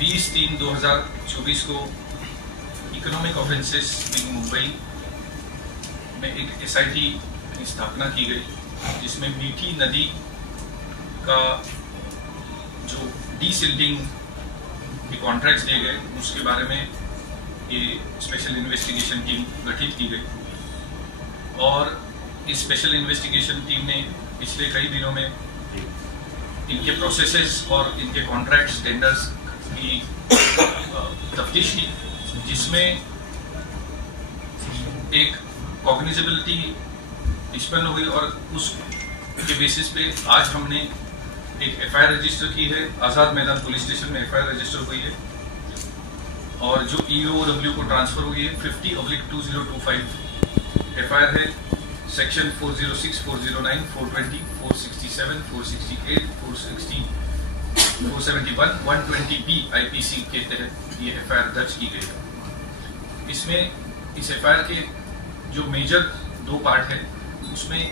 20/3/2024 को economic offences wing Mumbai में एक SIT की स्थापना की गई, जिसमें मीठी नदी का जो डीसिल्टिंग के कॉन्ट्रैक्ट्स दिए गए उसके बारे में ये स्पेशल इन्वेस्टिगेशन टीम गठित की गई। और इस स्पेशल इन्वेस्टिगेशन टीम ने पिछले कई दिनों में इनके प्रोसेसेस और इनके कॉन्ट्रैक्ट्स टेंडर्स की तफ्तीश की, जिसमें एक कॉग्निजेबिलिटी निष्पन्न हुई और उसके बेसिस पे आज हमने एक FIR रजिस्टर की है। आजाद मैदान पुलिस स्टेशन में FIR रजिस्टर हुई है और जो EOW को ट्रांसफर हुई है 50/2025 FIR है। सेक्शन 406, 409, 420, 467, 468, 460, 471, 120B IPC के तहत ये FIR दर्ज की गई है। इसमें इस FIR के जो मेजर 2 पार्ट है, उसमें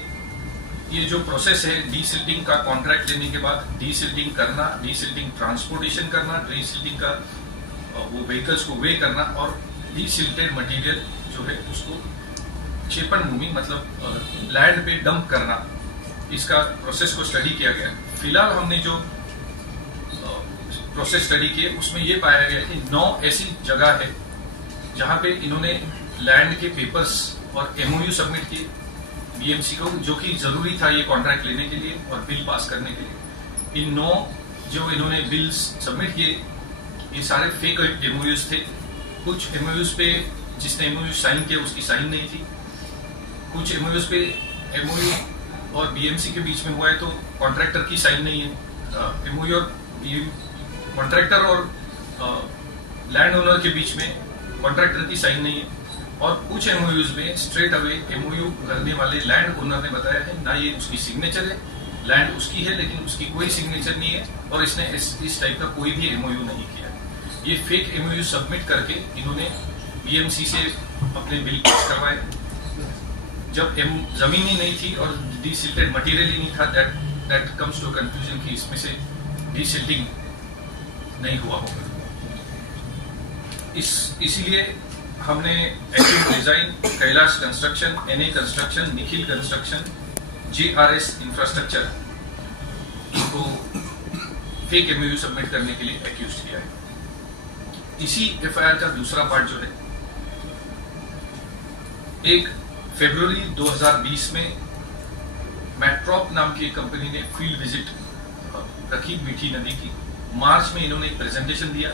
ये जो प्रोसेस है डीसिल्टिंग का कॉन्ट्रैक्ट लेने के बाद डीसिल्टिंग करना, डीसिल्टिंग ट्रांसपोर्टेशन करना, डीसिल्टिंग का वो व्हीकल्स को वे करना और डीसिल्टेड मटेरियल जो है उसको क्षेपण भूमि मतलब लैंड पे डंप करना, इसका प्रोसेस को स्टडी किया गया। फिलहाल हमने जो प्रोसेस स्टडी किए उसमें ये पाया गया कि 9 ऐसी जगह है जहां पे इन्होंने लैंड के पेपर्स और MOU सबमिट किए BMC को, जो कि जरूरी था ये कॉन्ट्रैक्ट लेने के लिए और बिल पास करने के लिए। इन 9 जो इन्होंने बिल्स सबमिट किए ये सारे फेक MOUs थे। कुछ MOUs पे जिसने MOU साइन किया उसकी साइन नहीं थी, कुछ MOUs पे MOU और BMC के बीच में हुआ है तो कॉन्ट्रैक्टर की साइन नहीं है। MOU और कॉन्ट्रैक्टर और लैंड ओनर के बीच में कॉन्ट्रैक्टर की साइन नहीं है। और कुछ MOUs में स्ट्रेट अवे MOU करने वाले लैंड ओनर ने बताया है ना ये उसकी सिग्नेचर है, लैंड उसकी है लेकिन उसकी कोई सिग्नेचर नहीं है और इसने इस टाइप का कोई भी MOU नहीं किया। ये फेक MOU सबमिट करके इन्होंने BMC से अपने बिल पास करवाए। जब जमीन ही नहीं थी और डीसिल्टेड मटेरियल ही नहीं था, दैट कम्स टू कंक्लूजन कि इसमें से डीसिल्टिंग नहीं हुआ होगा। इसीलिए हमने active design, Kailash construction, NA construction, Nikhil construction, JRS infrastructure इनको फेक MOU सबमिट करने के लिए एक्यूज किया है। इसी FIR का दूसरा पार्ट जो है, 1 फरवरी 2020 में मैट्रॉप नाम की एक कंपनी ने फील्ड विजिट रखी मीठी नदी की। मार्च में इन्होंने एक प्रेजेंटेशन दिया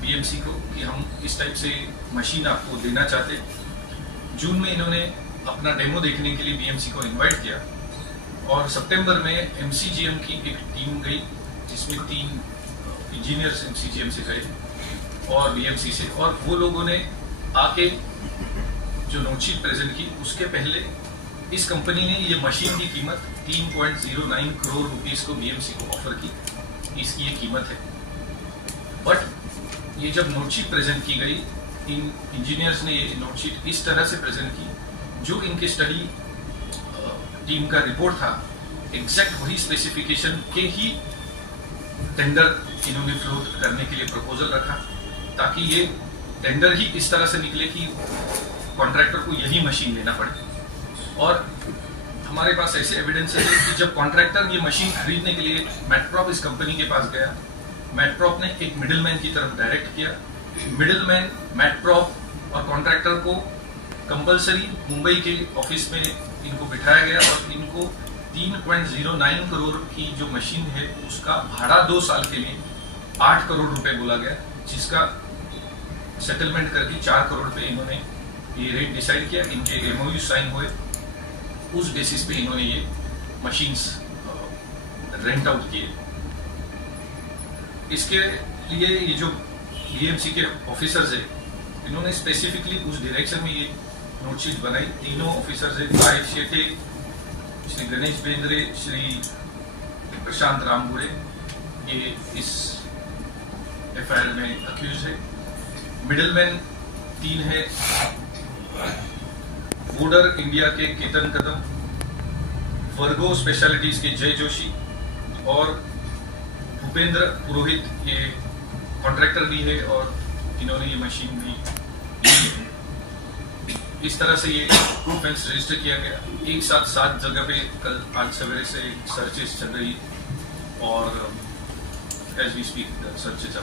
BMC को कि हम इस टाइप से मशीन आपको देना चाहते। जून में इन्होंने अपना डेमो देखने के लिए BMC को इनवाइट किया और सितंबर में MCGM की एक टीम गई जिसमें 3 इंजीनियर्स MCGM से गए और BMC से, और वो लोगों ने आके जो नोटशीट प्रेजेंट की उसके पहले इस कंपनी ने ये मशीन की कीमत 3.09 करोड़ रुपीस को BMC को ऑफर की, इसकी ये कीमत है। बट ये जब नोटशीट प्रेजेंट की गई, इन इंजीनियर्स ने ये नोटशीट इस तरह से प्रेजेंट की जो इनके स्टडी टीम का रिपोर्ट था, एग्जैक्ट वही स्पेसिफिकेशन के ही टेंडर इन्होंने फ्लोट करने के लिए प्रपोजल रखा, ताकि ये टेंडर ही इस तरह से निकले कि कॉन्ट्रैक्टर को यही मशीन लेना पड़े। और हमारे पास ऐसे एविडेंस है कि जब कॉन्ट्रैक्टर ये मशीन खरीदने के लिए मैट्रॉप इस कंपनी के पास गया, मैट्रॉप ने एक मिडिलमैन की तरफ डायरेक्ट किया। मिडिलमैन, मैट्रॉप और कॉन्ट्रैक्टर को कंपलसरी मुंबई के ऑफिस में इनको बिठाया गया और इनको 3.09 करोड़ की जो मशीन है उसका भाड़ा 2 साल के लिए 8 करोड़ रुपए बोला गया, जिसका सेटलमेंट करके 4 करोड़ पे इन्होंने ये रेट डिसाइड किया। इनके MOU साइन हुए, उस बेसिस पे इन्होंने ये मशीन्स रेंट आउट किए। इसके लिए ये जो BMC के ऑफिसर्स है, इन्होंने स्पेसिफिकली उस डायरेक्शन में ये नोटशीट बनाई। तीनों ऑफिसर्स है, भाई शेटे, श्री गणेश बेंद्रे, श्री प्रशांत रामगुड़े, ये इस FIR में अक्यूज है। मिडिलमैन 3 है, बॉर्डर इंडिया के केतन कदम, वर्गो स्पेशलिटीज के जय जोशी और भूपेंद्र पुरोहित, ये कॉन्ट्रैक्टर भी है और इन्होंने ये मशीन भी ली है। इस तरह से ये ऑफेंस रजिस्टर किया गया। एक साथ 7 जगह पे कल आज सवेरे से सर्चेस चल रही और एज वी स्पीक सर्चेस